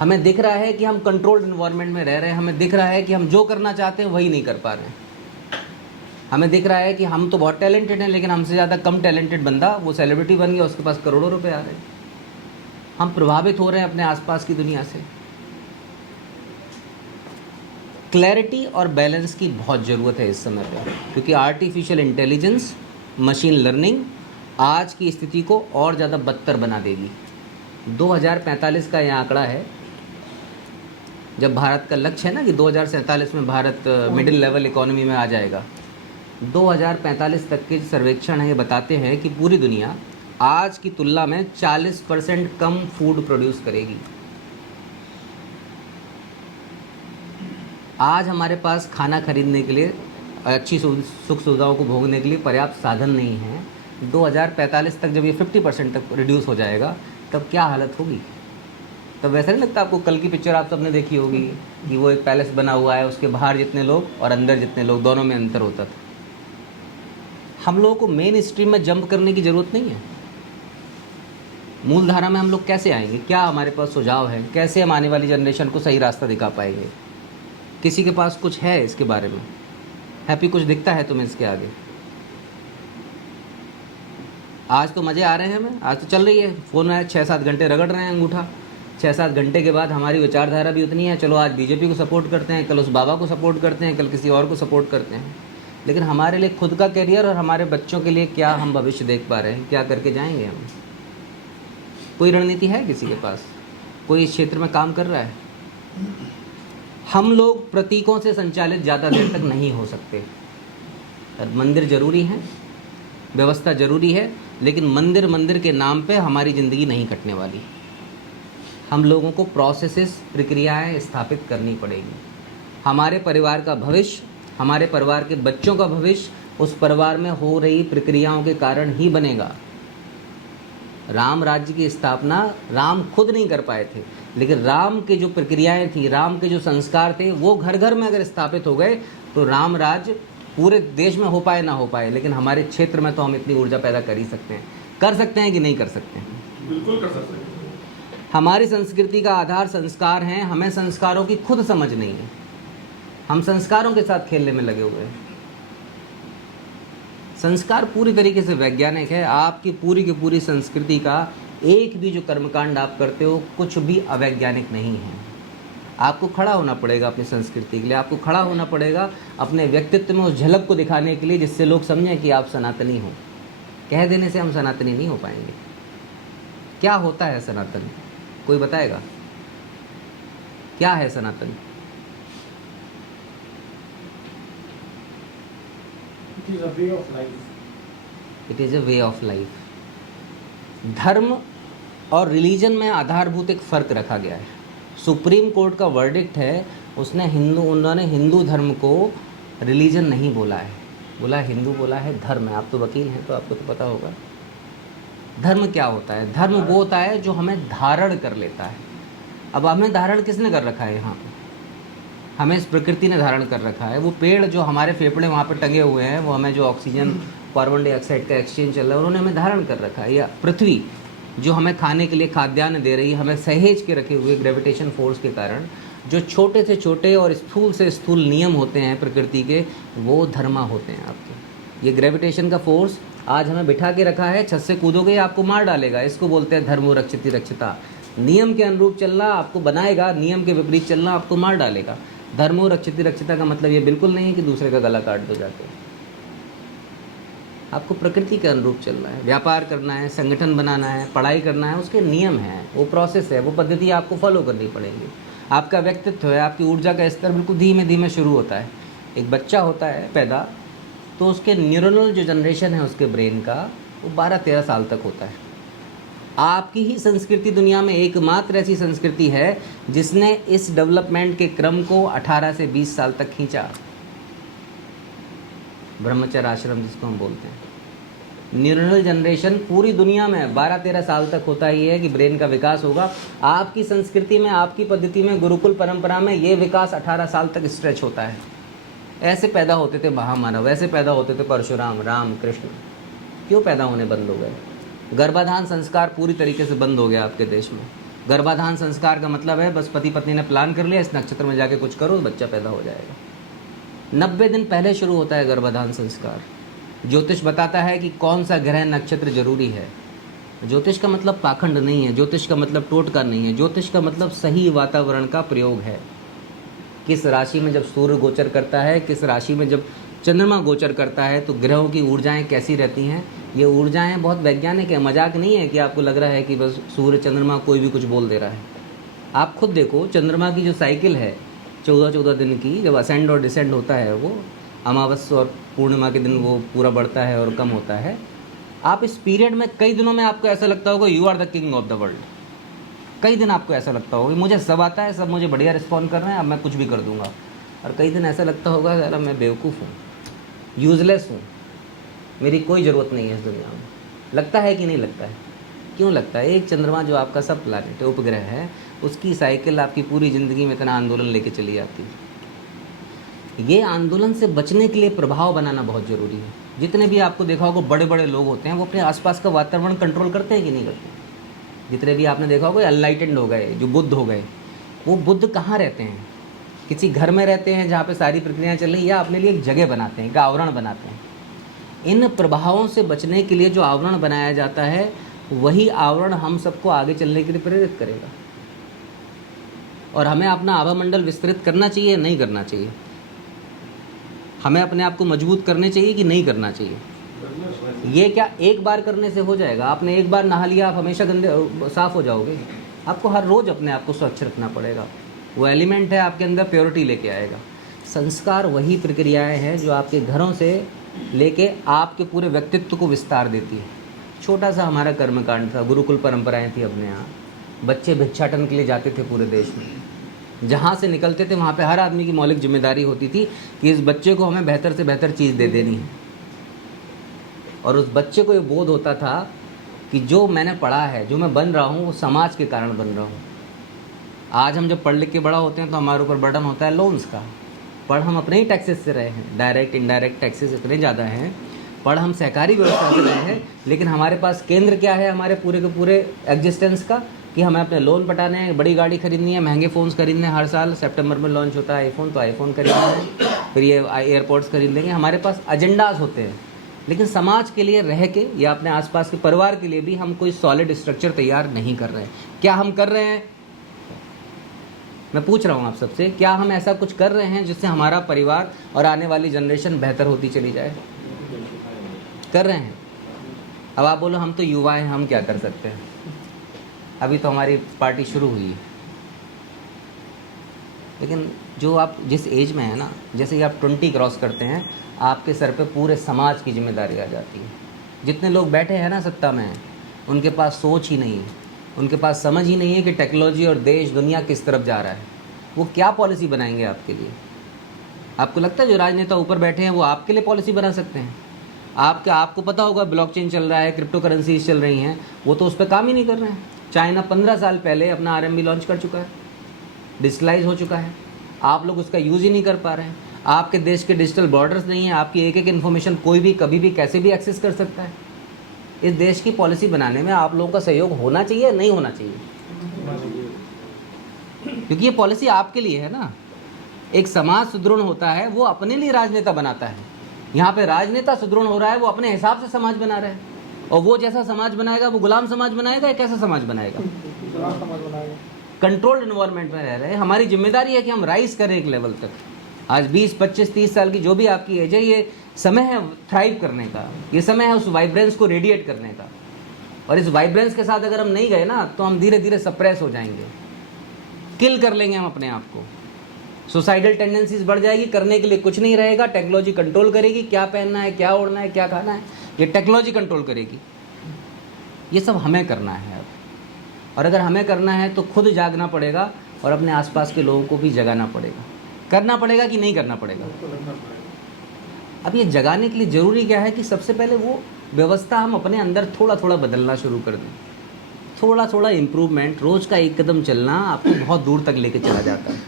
हमें दिख रहा है कि हम कंट्रोल्ड इन्वायरमेंट में रह रहे हैं, हमें दिख रहा है कि हम जो करना चाहते हैं वही नहीं कर पा रहे हैं। हमें दिख रहा है कि हम तो बहुत टैलेंटेड हैं, लेकिन हमसे ज़्यादा कम टैलेंटेड बंदा वो सेलिब्रिटी बन गया, उसके पास करोड़ों रुपए आ रहे हैं। हम प्रभावित हो रहे हैं अपने आसपास की दुनिया से। क्लैरिटी और बैलेंस की बहुत ज़रूरत है इस समय पे, क्योंकि आर्टिफिशियल इंटेलिजेंस, मशीन लर्निंग आज की स्थिति को और ज़्यादा बदतर बना देगी। 2045 का यह आंकड़ा है, जब भारत का लक्ष्य है ना कि 2047 में भारत मिडिल लेवल इकोनॉमी में आ जाएगा। 2045 तक के सर्वेक्षण ये बताते हैं कि पूरी दुनिया आज की तुलना में 40% कम फूड प्रोड्यूस करेगी। आज हमारे पास खाना खरीदने के लिए, अच्छी सुख सुविधाओं को भोगने के लिए पर्याप्त साधन नहीं है। 2045 तक जब ये 50% तक रिड्यूस हो जाएगा, तब क्या हालत होगी। तब वैसा नहीं लगता आपको, कल की पिक्चर आप सबने देखी होगी कि वो एक पैलेस बना हुआ है, उसके बाहर जितने लोग और अंदर जितने लोग, दोनों में अंतर होता था। हम लोगों को मेन स्ट्रीम में जंप करने की ज़रूरत नहीं है। मूल धारा में हम लोग कैसे आएंगे, क्या हमारे पास सुझाव है, कैसे हम आने वाली जनरेशन को सही रास्ता दिखा पाएंगे। किसी के पास कुछ है इसके बारे में? हैप्पी, कुछ दिखता है तुम्हें इसके आगे? आज तो मज़े आ रहे हैं हमें, आज तो चल रही है, फ़ोन है, 6-7 घंटे रगड़ रहे हैं अंगूठा। 6-7 घंटे के बाद हमारी विचारधारा भी उतनी है, चलो आज बीजेपी को सपोर्ट करते हैं, कल उस बाबा को सपोर्ट करते हैं, कल किसी और को सपोर्ट करते हैं। लेकिन हमारे लिए खुद का करियर और हमारे बच्चों के लिए क्या हम भविष्य देख पा रहे हैं, क्या करके जाएंगे हम? कोई रणनीति है किसी के पास? कोई इस क्षेत्र में काम कर रहा है? हम लोग प्रतीकों से संचालित ज़्यादा देर तक नहीं हो सकते। मंदिर जरूरी है, व्यवस्था जरूरी है, लेकिन मंदिर के नाम पे हमारी ज़िंदगी नहीं कटने वाली। हम लोगों को प्रोसेसेस, प्रक्रियाएं स्थापित करनी पड़ेगी। हमारे परिवार का भविष्य, हमारे परिवार के बच्चों का भविष्य उस परिवार में हो रही प्रक्रियाओं के कारण ही बनेगा। राम राज्य की स्थापना राम खुद नहीं कर पाए थे, लेकिन राम के जो प्रक्रियाएं थी, राम के जो संस्कार थे, वो घर घर में अगर स्थापित हो गए तो राम राज्य पूरे देश में हो पाए ना हो पाए, लेकिन हमारे क्षेत्र में तो हम इतनी ऊर्जा पैदा कर ही सकते हैं। कर सकते हैं कि नहीं कर सकते हैं? बिल्कुल कर सकते हैं। हमारी संस्कृति का आधार संस्कार हैं, हमें संस्कारों की खुद समझ नहीं है। हम संस्कारों के साथ खेलने में लगे हुए हैं। संस्कार पूरी तरीके से वैज्ञानिक है। आपकी पूरी की पूरी संस्कृति का एक भी जो कर्मकांड आप करते हो, कुछ भी अवैज्ञानिक नहीं है। आपको खड़ा होना पड़ेगा अपनी संस्कृति के लिए, आपको खड़ा होना पड़ेगा अपने व्यक्तित्व में उस झलक को दिखाने के लिए, जिससे लोग समझें कि आप सनातनी हो। कह देने से हम सनातनी नहीं हो पाएंगे। क्या होता है सनातन? कोई बताएगा क्या है सनातन? It is a way of life. It is a way of life. धर्म और रिलीजन में आधारभूत एक फ़र्क रखा गया है। सुप्रीम कोर्ट का वर्डिक्ट है, उन्होंने हिंदू धर्म को रिलीजन नहीं बोला है, बोला हिंदू, बोला है धर्म है। आप तो वकील हैं तो आपको तो पता होगा धर्म क्या होता है। धर्म वो होता है जो हमें धारण कर लेता है। अब हमें धारण किसने कर रखा है? यहाँ पे हमें इस प्रकृति ने धारण कर रखा है। वो पेड़ जो हमारे फेफड़े वहाँ पे टंगे हुए हैं, वो हमें जो ऑक्सीजन, कार्बन डाइऑक्साइड का एक्सचेंज चल रहा है, उन्होंने हमें धारण कर रखा है। या पृथ्वी जो हमें खाने के लिए खाद्यान्न दे रही है, हमें सहेज के रखे हुए ग्रेविटेशन फोर्स के कारण जो छोटे से छोटे और स्थूल से स्थूल नियम होते हैं प्रकृति के, वो धर्मा होते हैं आपके। ये ग्रेविटेशन का फोर्स आज हमें बिठा के रखा है, छत से कूदोगे आपको मार डालेगा। इसको बोलते हैं धर्मो रक्षिति रक्षिता। नियम के अनुरूप चलना आपको बनाएगा, नियम के विपरीत चलना आपको मार डालेगा। धर्मो रक्षिति रक्षिता का मतलब ये बिल्कुल नहीं है कि दूसरे का गला काट दो जाके। आपको प्रकृति के अनुरूप चलना है, व्यापार करना है, संगठन बनाना है, पढ़ाई करना है, उसके नियम हैं, वो प्रोसेस है, वो पद्धति आपको फॉलो करनी पड़ेगी। आपका व्यक्तित्व है, आपकी ऊर्जा का स्तर बिल्कुल धीमे धीमे शुरू होता है। एक बच्चा होता है पैदा, तो उसके न्यूरनल जो जनरेशन है उसके ब्रेन का, वो 12-13 साल तक होता है। आपकी ही संस्कृति दुनिया में एकमात्र ऐसी संस्कृति है जिसने इस डेवलपमेंट के क्रम को 18 से 20 साल तक खींचा। ब्रह्मचर्य आश्रम जिसको हम बोलते हैं। न्यूरनल जनरेशन पूरी दुनिया में 12-13 साल तक होता ही है कि ब्रेन का विकास होगा। आपकी संस्कृति में, आपकी पद्धति में, गुरुकुल परंपरा में ये विकास 18 साल तक स्ट्रेच होता है। ऐसे पैदा होते थे महामानव, ऐसे पैदा होते थे परशुराम, राम, कृष्ण। क्यों पैदा होने बंद हो गए? गर्भाधान संस्कार पूरी तरीके से बंद हो गया आपके देश में। गर्भाधान संस्कार का मतलब है बस पति पत्नी ने प्लान कर लिया, इस नक्षत्र में जाके कुछ करो, बच्चा पैदा हो जाएगा। 90 दिन पहले शुरू होता है गर्भाधान संस्कार। ज्योतिष बताता है कि कौन सा ग्रह नक्षत्र जरूरी है। ज्योतिष का मतलब पाखंड नहीं है, ज्योतिष का मतलब टोटका नहीं है, ज्योतिष का मतलब सही वातावरण का प्रयोग है। किस राशि में जब सूर्य गोचर करता है, किस राशि में जब चंद्रमा गोचर करता है, तो ग्रहों की ऊर्जाएं कैसी रहती हैं। ये ऊर्जाएं बहुत वैज्ञानिक है, मजाक नहीं है कि आपको लग रहा है कि बस सूर्य चंद्रमा कोई भी कुछ बोल दे रहा है। आप खुद देखो, चंद्रमा की जो साइकिल है 14-14 दिन की, जब असेंड और डिसेंड होता है, वो अमावस्या और पूर्णिमा के दिन वो पूरा बढ़ता है और कम होता है। आप इस पीरियड में कई दिनों में आपको ऐसा लगता होगा you are the king of the world. कई दिन आपको ऐसा लगता होगा मुझे सब आता है, सब मुझे बढ़िया रिस्पॉन्ड कर रहे हैं, अब मैं कुछ भी कर दूंगा। और कई दिन ऐसा लगता होगा यार मैं बेवकूफ़ हूँ, यूजलेस हूँ, मेरी कोई ज़रूरत नहीं है इस दुनिया में। लगता है कि नहीं लगता है? क्यों लगता है? एक चंद्रमा जो आपका सब प्लैनेट है, उपग्रह है, उसकी साइकिल आपकी पूरी ज़िंदगी में इतना आंदोलन लेके चली जाती है। ये आंदोलन से बचने के लिए प्रभाव बनाना बहुत ज़रूरी है। जितने भी आपको देखा होगा बड़े बड़े लोग होते हैं, वो अपने आसपास का वातावरण कंट्रोल करते हैं कि नहीं करते? जितने भी आपने देखा होगा एनलाइटेंड हो गए, जो बुद्ध हो गए, वो बुद्ध कहाँ रहते हैं? किसी घर में रहते हैं जहाँ पे सारी प्रक्रियाएं चल रही, या अपने लिए एक जगह बनाते हैं, एक आवरण बनाते हैं। इन प्रभावों से बचने के लिए जो आवरण बनाया जाता है, वही आवरण हम सबको आगे चलने के लिए प्रेरित करेगा। और हमें अपना आभामंडल विस्तृत करना चाहिए, नहीं करना चाहिए? हमें अपने आप को मजबूत करने चाहिए कि नहीं करना चाहिए? ये क्या एक बार करने से हो जाएगा? आपने एक बार नहा लिया, आप हमेशा गंदे साफ हो जाओगे? आपको हर रोज़ अपने आप को स्वच्छ रखना पड़ेगा। वो एलिमेंट है आपके अंदर, प्योरिटी लेके आएगा। संस्कार वही प्रक्रियाएं हैं जो आपके घरों से लेके आपके पूरे व्यक्तित्व को विस्तार देती है। छोटा सा हमारा कर्मकांड था, गुरुकुल परंपराएं थी अपने यहाँ। बच्चे भिक्षाटन के लिए जाते थे पूरे देश में, जहाँ से निकलते थे वहाँ पे हर आदमी की मौलिक जिम्मेदारी होती थी कि इस बच्चे को हमें बेहतर से बेहतर चीज़ दे देनी है। और उस बच्चे को ये बोध होता था कि जो मैंने पढ़ा है, जो मैं बन रहा हूँ, वो समाज के कारण बन रहा हूँ। आज हम जब पढ़ लिख के बड़ा होते हैं तो हमारे ऊपर बर्डन होता है लोन्स का। पर हम अपने ही टैक्सेस से रहे हैं, डायरेक्ट इनडायरेक्ट टैक्सेस इतने ज़्यादा हैं। पर हम सहकारी व्यवस्था से रहे हैं, लेकिन हमारे पास केंद्र क्या है हमारे पूरे के पूरे एग्जिस्टेंस का, कि हमें अपने लोन पटाने हैं, बड़ी गाड़ी खरीदनी है, महंगे फ़ोन्स खरीदने हैं। हर साल सितंबर में लॉन्च होता है आईफोन, तो आईफोन खरीदना है, फिर ये एयरपोर्ट्स खरीद लेंगे। हमारे पास एजेंडाज होते हैं, लेकिन समाज के लिए रह के या अपने आसपास के परिवार के लिए भी हम कोई सॉलिड स्ट्रक्चर तैयार नहीं कर रहे हैं। क्या हम कर रहे हैं? मैं पूछ रहा हूँ आप सबसे, क्या हम ऐसा कुछ कर रहे हैं जिससे हमारा परिवार और आने वाली जनरेशन बेहतर होती चली जाए? कर रहे हैं? अब आप बोलो हम तो युवा हैं, हम क्या कर सकते हैं? अभी तो हमारी पार्टी शुरू हुई है। लेकिन जो आप जिस एज में है ना, जैसे ही आप 20 क्रॉस करते हैं, आपके सर पे पूरे समाज की जिम्मेदारी आ जाती है। जितने लोग बैठे हैं ना सत्ता में, उनके पास सोच ही नहीं है, उनके पास समझ ही नहीं है कि टेक्नोलॉजी और देश दुनिया किस तरफ जा रहा है। वो क्या पॉलिसी बनाएंगे आपके लिए? आपको लगता है जो राजनेता ऊपर बैठे हैं वो आपके लिए पॉलिसी बना सकते हैं? आपको पता होगा ब्लॉकचेन चल रहा है, क्रिप्टो करेंसीज चल रही हैं, वो तो उस पर काम ही नहीं कर रहे हैं। चाइना 15 साल पहले अपना RMB लॉन्च कर चुका है, डिजिटलाइज हो चुका है। आप लोग उसका यूज़ ही नहीं कर पा रहे हैं। आपके देश के डिजिटल बॉर्डर्स नहीं है, आपकी एक एक इन्फॉर्मेशन कोई भी कभी भी कैसे भी एक्सेस कर सकता है। इस देश की पॉलिसी बनाने में आप लोगों का सहयोग होना चाहिए, नहीं होना चाहिए? क्योंकि ये पॉलिसी आपके लिए है ना। एक समाज सुदृढ़ होता है, वो अपने लिए राजनेता बनाता है। यहाँ पे राजनेता सुदृढ़ हो रहा है, वो अपने हिसाब से समाज बना रहा है। और वो जैसा समाज बनाएगा वो गुलाम समाज बनाएगा या कैसा समाज बनाएगा? कंट्रोल्ड इन्वायरमेंट में रह रहे हैं। हमारी जिम्मेदारी है कि हम राइज करें एक लेवल तक। आज 20, 25, 30 साल की जो भी आपकी एज है, ये समय है थ्राइव करने का, ये समय है उस वाइब्रेंस को रेडिएट करने का। और इस वाइब्रेंस के साथ अगर हम नहीं गए ना, तो हम धीरे धीरे सप्रेस हो जाएंगे, किल कर लेंगे हम अपने आप को। सुसाइडल टेंडेंसीज बढ़ जाएगी, करने के लिए कुछ नहीं रहेगा। टेक्नोलॉजी कंट्रोल करेगी, क्या पहनना है, क्या ओढ़ना है, क्या खाना है, ये टेक्नोलॉजी कंट्रोल करेगी। ये सब हमें करना है अब। और अगर हमें करना है तो खुद जागना पड़ेगा और अपने आसपास के लोगों को भी जगाना पड़ेगा। करना पड़ेगा कि नहीं करना पड़ेगा? अब ये जगाने के लिए ज़रूरी क्या है कि सबसे पहले वो व्यवस्था हम अपने अंदर थोड़ा थोड़ा बदलना शुरू कर दें। थोड़ा थोड़ा इम्प्रूवमेंट, रोज़ का एक कदम चलना आपको बहुत दूर तक लेके चला जाता है।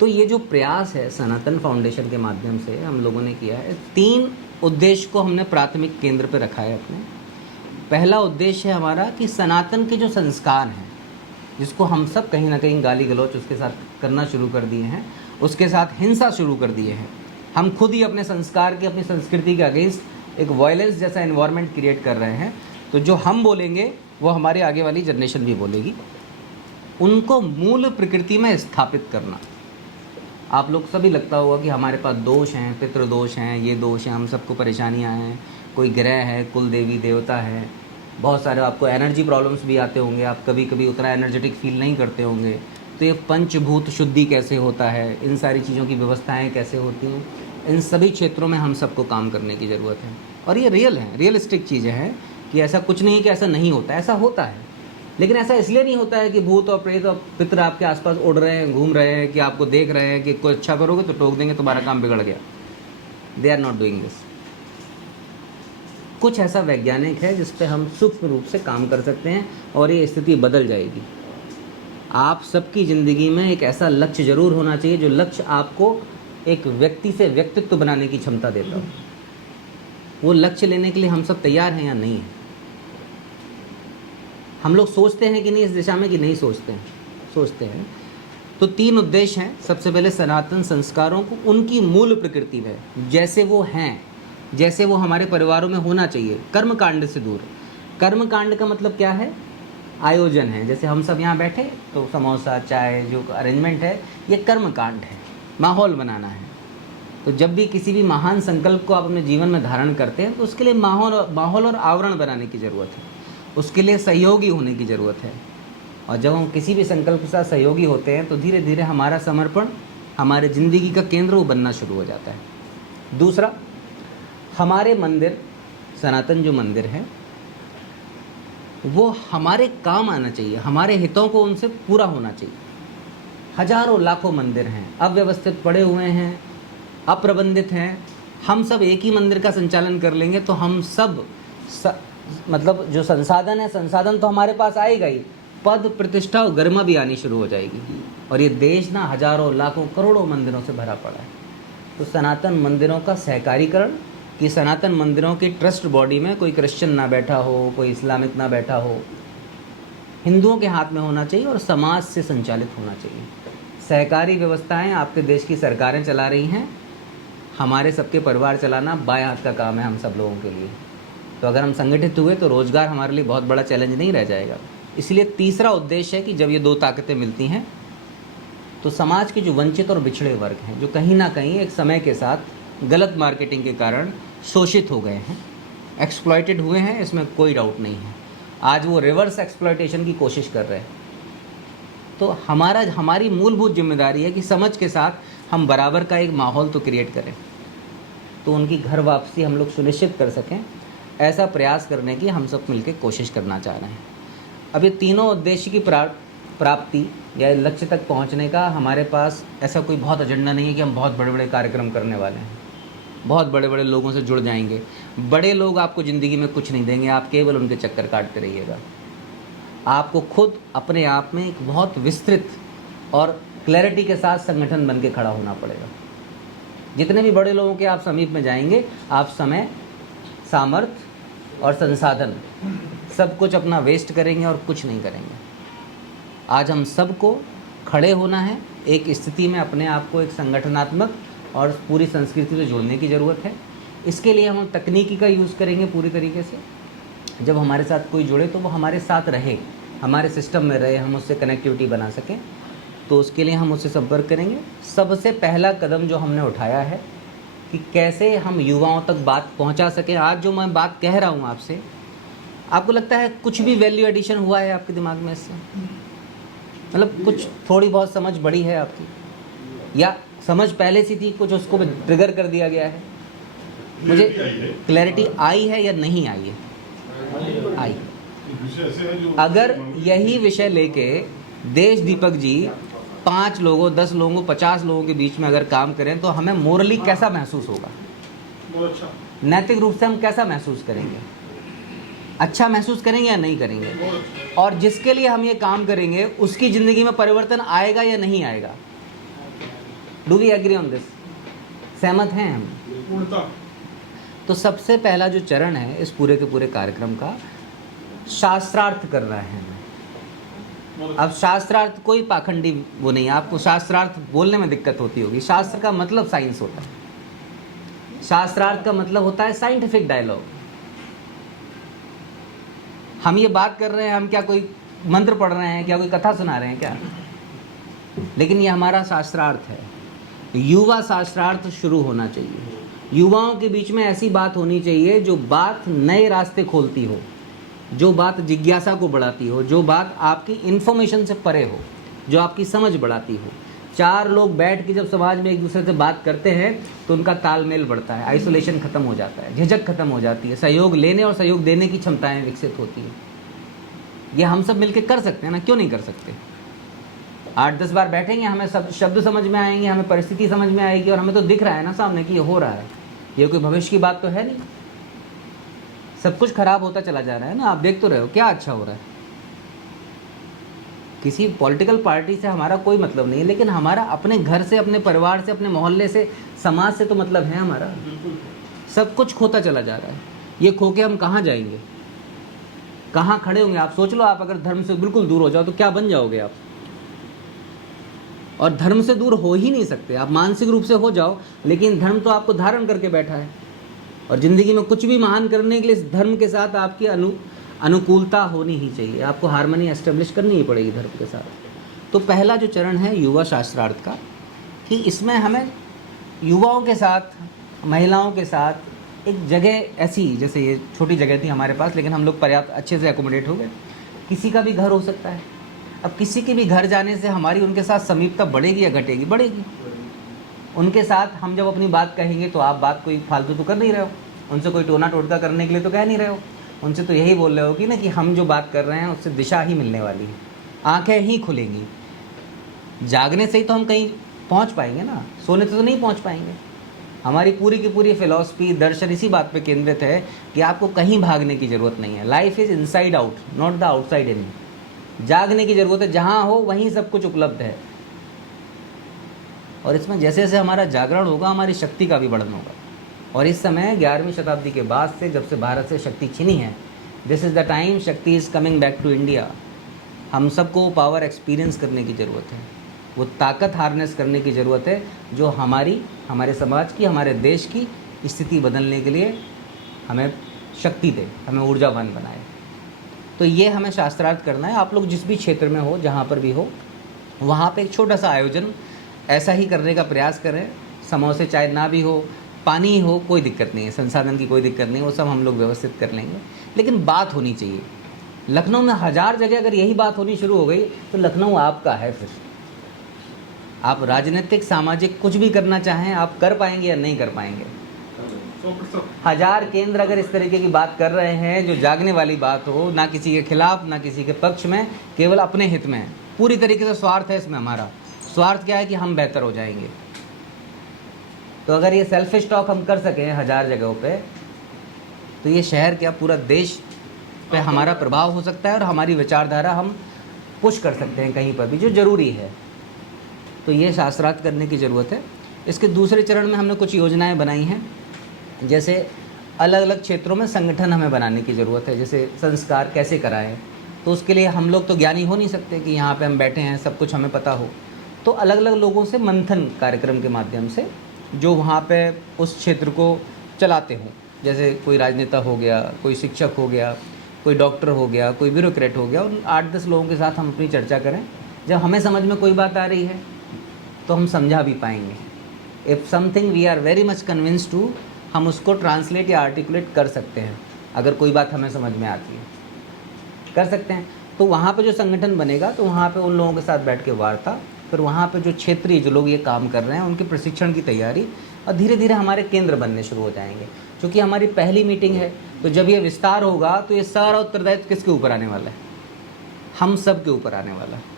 तो ये जो प्रयास है सनातन फाउंडेशन के माध्यम से हम लोगों ने किया है, 3 उद्देश्य को हमने प्राथमिक केंद्र पर रखा है अपने। पहला उद्देश्य है हमारा कि सनातन के जो संस्कार हैं, जिसको हम सब कहीं ना कहीं गाली गलौच उसके साथ करना शुरू कर दिए हैं, उसके साथ हिंसा शुरू कर दिए हैं। हम खुद ही अपने संस्कार के, अपनी संस्कृति के अगेंस्ट एक वायलेंस जैसा एनवायरनमेंट क्रिएट कर रहे हैं। तो जो हम बोलेंगे वो हमारे आगे वाली जनरेशन भी बोलेगी। उनको मूल प्रकृति में स्थापित करना। आप लोग सभी लगता होगा कि हमारे पास दोष हैं, पितृदोष हैं, ये दोष हैं, हम सबको परेशानियां हैं, कोई ग्रह है, कुल देवी देवता है, बहुत सारे आपको एनर्जी प्रॉब्लम्स भी आते होंगे, आप कभी कभी उतना एनर्जेटिक फील नहीं करते होंगे। तो ये पंचभूत शुद्धि कैसे होता है, इन सारी चीज़ों की व्यवस्थाएं कैसे होती हैं, इन सभी क्षेत्रों में हम सबको काम करने की ज़रूरत है। और ये रियल है, रियलिस्टिक चीज़ें हैं कि ऐसा कुछ नहीं है कि ऐसा नहीं होता, ऐसा होता है। लेकिन ऐसा इसलिए नहीं होता है कि भूत और प्रेत और पितर आपके आसपास उड़ रहे हैं, घूम रहे हैं, कि आपको देख रहे हैं कि कोई अच्छा करोगे तो टोक देंगे, तुम्हारा काम बिगड़ गया। They are not doing this. कुछ ऐसा वैज्ञानिक है जिस पे हम सूक्ष्म रूप से काम कर सकते हैं और ये स्थिति बदल जाएगी। आप सबकी ज़िंदगी में एक ऐसा लक्ष्य जरूर होना चाहिए जो लक्ष्य आपको एक व्यक्ति से व्यक्तित्व बनाने की क्षमता देता हो। वो लक्ष्य लेने के लिए हम सब तैयार हैं या नहीं है? हम लोग सोचते हैं कि नहीं इस दिशा में, कि नहीं सोचते हैं? सोचते हैं। तो 3 उद्देश्य हैं। सबसे पहले सनातन संस्कारों को उनकी मूल प्रकृति में जैसे वो हैं, जैसे वो हमारे परिवारों में होना चाहिए, कर्म कांड से दूर। कर्म कांड का मतलब क्या है? आयोजन है। जैसे हम सब यहाँ बैठे तो समोसा, चाय, जो अरेंजमेंट है, ये कर्म कांड है, माहौल बनाना है। तो जब भी किसी भी महान संकल्प को आप अपने जीवन में धारण करते हैं तो उसके लिए माहौल और आवरण बनाने की ज़रूरत है, उसके लिए सहयोगी होने की ज़रूरत है। और जब हम किसी भी संकल्प के साथ सहयोगी होते हैं तो धीरे धीरे हमारा समर्पण हमारे ज़िंदगी का केंद्र वो बनना शुरू हो जाता है। दूसरा, हमारे मंदिर, सनातन जो मंदिर है वो हमारे काम आना चाहिए, हमारे हितों को उनसे पूरा होना चाहिए। हजारों लाखों मंदिर हैं, अव्यवस्थित पड़े हुए हैं, अप्रबंधित हैं। हम सब एक ही मंदिर का संचालन कर लेंगे तो हम सब मतलब जो संसाधन है, संसाधन तो हमारे पास आएगा ही, पद, प्रतिष्ठा और गरिमा भी आनी शुरू हो जाएगी। और ये देश ना हजारों लाखों करोड़ों मंदिरों से भरा पड़ा है। तो सनातन मंदिरों का सहकारीकरण, कि सनातन मंदिरों की ट्रस्ट बॉडी में कोई क्रिश्चियन ना बैठा हो, कोई इस्लामिक ना बैठा हो, हिंदुओं के हाथ में होना चाहिए और समाज से संचालित होना चाहिए। सहकारी व्यवस्थाएं आपके देश की सरकारें चला रही हैं, हमारे सबके परिवार चलाना बाएं हाथ का काम है हम सब लोगों के लिए। तो अगर हम संगठित हुए तो रोजगार हमारे लिए बहुत बड़ा चैलेंज नहीं रह जाएगा। इसलिए तीसरा उद्देश्य है कि जब ये 2 ताकतें मिलती हैं तो समाज के जो वंचित और बिछड़े वर्ग हैं, जो कहीं ना कहीं एक समय के साथ गलत मार्केटिंग के कारण शोषित हो गए हैं, एक्सप्लॉइटेड हुए हैं, इसमें कोई डाउट नहीं है, आज वो रिवर्स एक्सप्लॉइटेशन की कोशिश कर रहे हैं। तो हमारी मूलभूत जिम्मेदारी है कि समझ के साथ हम बराबर का एक माहौल तो क्रिएट करें, तो उनकी घर वापसी हम लोग सुनिश्चित कर सकें। ऐसा प्रयास करने की हम सब मिलकर कोशिश करना चाह रहे हैं। अब ये तीनों उद्देश्य की प्राप्ति या लक्ष्य तक पहुंचने का हमारे पास ऐसा कोई बहुत एजेंडा नहीं है कि हम बहुत बड़े बड़े कार्यक्रम करने वाले हैं, बहुत बड़े बड़े लोगों से जुड़ जाएंगे। बड़े लोग आपको ज़िंदगी में कुछ नहीं देंगे, आप केवल उनके चक्कर काटते रहिएगा। आपको खुद अपने आप में एक बहुत विस्तृत और क्लैरिटी के साथ संगठन बन के खड़ा होना पड़ेगा। जितने भी बड़े लोगों के आप समीप में जाएंगे, आप समय, सामर्थ्य और संसाधन सब कुछ अपना वेस्ट करेंगे और कुछ नहीं करेंगे। आज हम सबको खड़े होना है, एक स्थिति में अपने आप को एक संगठनात्मक और पूरी संस्कृति से जोड़ने की ज़रूरत है। इसके लिए हम तकनीकी का यूज़ करेंगे पूरी तरीके से। जब हमारे साथ कोई जुड़े तो वो हमारे साथ रहे, हमारे सिस्टम में रहे, हम उससे कनेक्टिविटी बना सकें, तो उसके लिए हम उससे संपर्क करेंगे। सबसे पहला कदम जो हमने उठाया है कि कैसे हम युवाओं तक बात पहुंचा सकें। आज जो मैं बात कह रहा हूं आपसे, आपको लगता है कुछ भी वैल्यू एडिशन हुआ है आपके दिमाग में इससे? मतलब कुछ थोड़ी बहुत समझ बढ़ी है आपकी, या समझ पहले से थी, कुछ उसको ट्रिगर कर दिया गया है? मुझे क्लैरिटी आई है या नहीं आई है? आई। अगर यही विषय लेके देश दीपक जी 5 लोगों, 10 लोगों, 50 लोगों के बीच में अगर काम करें तो हमें मोरली कैसा महसूस होगा? बहुत अच्छा। नैतिक रूप से हम कैसा महसूस करेंगे? अच्छा महसूस करेंगे या नहीं करेंगे? और जिसके लिए हम ये काम करेंगे उसकी ज़िंदगी में परिवर्तन आएगा या नहीं आएगा? Do we agree on this? सहमत हैं हम? पूर्णतः। तो सबसे पहला जो चरण है इस पूरे के पूरे कार्यक्रम का, शास्त्रार्थ करना है हमें। अब शास्त्रार्थ कोई पाखंडी वो नहीं है, आपको शास्त्रार्थ बोलने में दिक्कत होती होगी। शास्त्र का मतलब साइंस होता है, शास्त्रार्थ का मतलब होता है साइंटिफिक डायलॉग। हम ये बात कर रहे हैं, हम क्या कोई मंत्र पढ़ रहे हैं, क्या कोई कथा सुना रहे हैं क्या? लेकिन ये हमारा शास्त्रार्थ है। युवा शास्त्रार्थ शुरू होना चाहिए। युवाओं के बीच में ऐसी बात होनी चाहिए जो बात नए रास्ते खोलती हो, जो बात जिज्ञासा को बढ़ाती हो, जो बात आपकी इन्फॉर्मेशन से परे हो, जो आपकी समझ बढ़ाती हो। चार लोग बैठ के जब समाज में एक दूसरे से बात करते हैं तो उनका तालमेल बढ़ता है, आइसोलेशन खत्म हो जाता है, झिझक खत्म हो जाती है, सहयोग लेने और सहयोग देने की क्षमताएं विकसित होती हैं। ये हम सब मिलकर कर सकते हैं ना, क्यों नहीं कर सकते? 8-10 बार बैठेंगे, हमें सब शब्द समझ में आएंगे, हमें परिस्थिति समझ में आएगी, और हमें तो दिख रहा है ना सामने कि ये हो रहा है। ये कोई भविष्य की बात तो है नहीं, सब कुछ खराब होता चला जा रहा है ना, आप देख तो रहे हो क्या अच्छा हो रहा है। किसी पॉलिटिकल पार्टी से हमारा कोई मतलब नहीं है, लेकिन हमारा अपने घर से, अपने परिवार से, अपने मोहल्ले से, समाज से तो मतलब है हमारा। सब कुछ खोता चला जा रहा है। ये खो के हम कहाँ जाएंगे, कहाँ खड़े होंगे? आप सोच लो, आप अगर धर्म से बिल्कुल दूर हो जाओ तो क्या बन जाओगे आप? और धर्म से दूर हो ही नहीं सकते आप, मानसिक रूप से हो जाओ, लेकिन धर्म तो आपको धारण करके बैठा है। और ज़िंदगी में कुछ भी महान करने के लिए इस धर्म के साथ आपकी अनुकूलता होनी ही चाहिए, आपको हार्मनी एस्टेब्लिश करनी ही पड़ेगी धर्म के साथ। तो पहला जो चरण है युवा शास्त्रार्थ का, कि इसमें हमें युवाओं के साथ, महिलाओं के साथ एक जगह ऐसी, जैसे ये छोटी जगह थी हमारे पास, लेकिन हम लोग पर्याप्त अच्छे से एकोमोडेट हो गए। किसी का भी घर हो सकता है। अब किसी के भी घर जाने से हमारी उनके साथ समीपता बढ़ेगी या घटेगी? बढ़ेगी। उनके साथ हम जब अपनी बात कहेंगे तो आप बात कोई फालतू तो कर नहीं रहे हो, उनसे कोई टोना टोटका करने के लिए तो कह नहीं रहे हो, उनसे तो यही बोल रहे हो कि ना कि हम जो बात कर रहे हैं उससे दिशा ही मिलने वाली है, आंखें ही खुलेंगी। जागने से ही तो हम कहीं पहुंच पाएंगे ना, सोने से तो नहीं पहुंच पाएंगे। हमारी पूरी की पूरी फिलॉसफी, दर्शन इसी बात पे केंद्रित है कि आपको कहीं भागने की ज़रूरत नहीं है। Life is inside out, not the outside in. जागने की ज़रूरत है, जहाँ हो वहीं सब कुछ उपलब्ध है। और इसमें जैसे जैसे हमारा जागरण होगा, हमारी शक्ति का भी बढ़न होगा। और इस समय 11वीं शताब्दी के बाद से, जब से भारत से शक्ति छीनी है, this is the time shakti is coming back to India. हम सबको पावर एक्सपीरियंस करने की ज़रूरत है, वो ताकत हार्नेस करने की ज़रूरत है जो हमारे समाज की, हमारे देश की स्थिति बदलने के लिए हमें शक्ति दे, हमें ऊर्जावान बनाए। तो ये हमें शास्त्रार्थ करना है। आप लोग जिस भी क्षेत्र में हो, जहाँ पर भी हो, वहाँ पे एक छोटा सा आयोजन ऐसा ही करने का प्रयास करें। समोसे चाय ना भी हो, पानी ही हो, कोई दिक्कत नहीं है, संसाधन की कोई दिक्कत नहीं, वो सब हम लोग व्यवस्थित कर लेंगे। लेकिन बात होनी चाहिए। लखनऊ में 1000 जगह अगर यही बात होनी शुरू हो गई तो लखनऊ आपका है। फिर आप राजनीतिक, सामाजिक कुछ भी करना चाहें, आप कर पाएंगे या नहीं कर पाएंगे? 1000 केंद्र अगर इस तरीके की बात कर रहे हैं जो जागने वाली बात हो, ना किसी के खिलाफ ना किसी के पक्ष में, केवल अपने हित में, पूरी तरीके से स्वार्थ है इसमें। हमारा स्वार्थ क्या है कि हम बेहतर हो जाएंगे। तो अगर ये सेल्फिश टॉक हम कर सकें 1000 जगहों पे, तो ये शहर क्या पूरा देश पे हमारा प्रभाव हो सकता है और हमारी विचारधारा हम पुश कर सकते हैं कहीं पर भी, जो ज़रूरी है। तो ये शास्त्रार्थ करने की ज़रूरत है। इसके दूसरे चरण में हमने कुछ योजनाएं बनाई हैं, जैसे अलग अलग क्षेत्रों में संगठन हमें बनाने की ज़रूरत है। जैसे संस्कार कैसे कराएं, तो उसके लिए हम लोग तो ज्ञानी हो नहीं सकते कि यहाँ पे हम बैठे हैं सब कुछ हमें पता हो। तो अलग अलग लोगों से मंथन कार्यक्रम के माध्यम से, जो वहाँ पे उस क्षेत्र को चलाते हों, जैसे कोई राजनेता हो गया, कोई शिक्षक हो गया, कोई डॉक्टर हो गया, कोई ब्यूरोक्रेट हो गया, उन 8-10 लोगों के साथ हम अपनी चर्चा करें। जब हमें समझ में कोई बात आ रही है तो हम समझा भी पाएंगे। If something we are very much convinced to, हम उसको ट्रांसलेट या आर्टिकुलेट कर सकते हैं। अगर कोई बात हमें समझ में आती है, कर सकते हैं। तो वहाँ पे जो संगठन बनेगा, तो वहाँ पे उन लोगों के साथ बैठ के वार्ता, फिर वहाँ पे जो क्षेत्रीय जो लोग ये काम कर रहे हैं उनके प्रशिक्षण की तैयारी, और धीरे धीरे हमारे केंद्र बनने शुरू हो जाएंगे। क्योंकि हमारी पहली मीटिंग है, तो जब ये विस्तार होगा तो ये सारा उत्तरदायित्व किसके ऊपर आने वाला है? हम सब के ऊपर आने वाला है।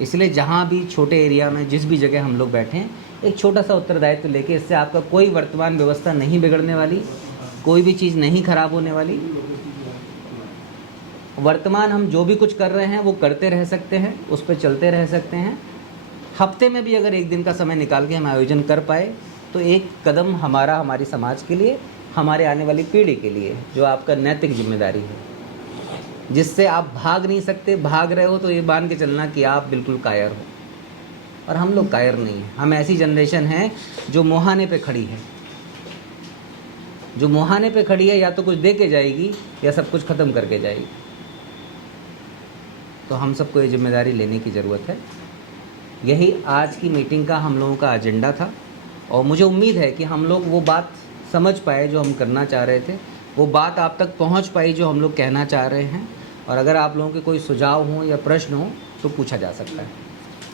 इसलिए जहाँ भी छोटे एरिया में जिस भी जगह हम लोग बैठे हैं, एक छोटा सा उत्तरदायित्व लेके, इससे आपका कोई वर्तमान व्यवस्था नहीं बिगड़ने वाली, कोई भी चीज़ नहीं खराब होने वाली। वर्तमान हम जो भी कुछ कर रहे हैं वो करते रह सकते हैं, उस पर चलते रह सकते हैं। हफ्ते में भी अगर एक दिन का समय निकाल के हम आयोजन कर पाए तो एक कदम हमारा, हमारी समाज के लिए, हमारे आने वाली पीढ़ी के लिए, जो आपका नैतिक जिम्मेदारी है। जिससे आप भाग नहीं सकते, भाग रहे हो तो ये मान के चलना कि आप बिल्कुल कायर हो। और हम लोग कायर नहीं हैं, हम ऐसी जनरेशन है जो मुहाने पे खड़ी है, जो मुहाने पे खड़ी है, या तो कुछ दे के जाएगी या सब कुछ ख़त्म करके जाएगी। तो हम सबको ये जिम्मेदारी लेने की ज़रूरत है। यही आज की मीटिंग का हम लोगों का एजेंडा था और मुझे उम्मीद है कि हम लोग वो बात समझ पाए जो हम करना चाह रहे थे, वो बात आप तक पहुंच पाई जो हम लोग कहना चाह रहे हैं। और अगर आप लोगों के कोई सुझाव हों या प्रश्न हो तो पूछा जा सकता है।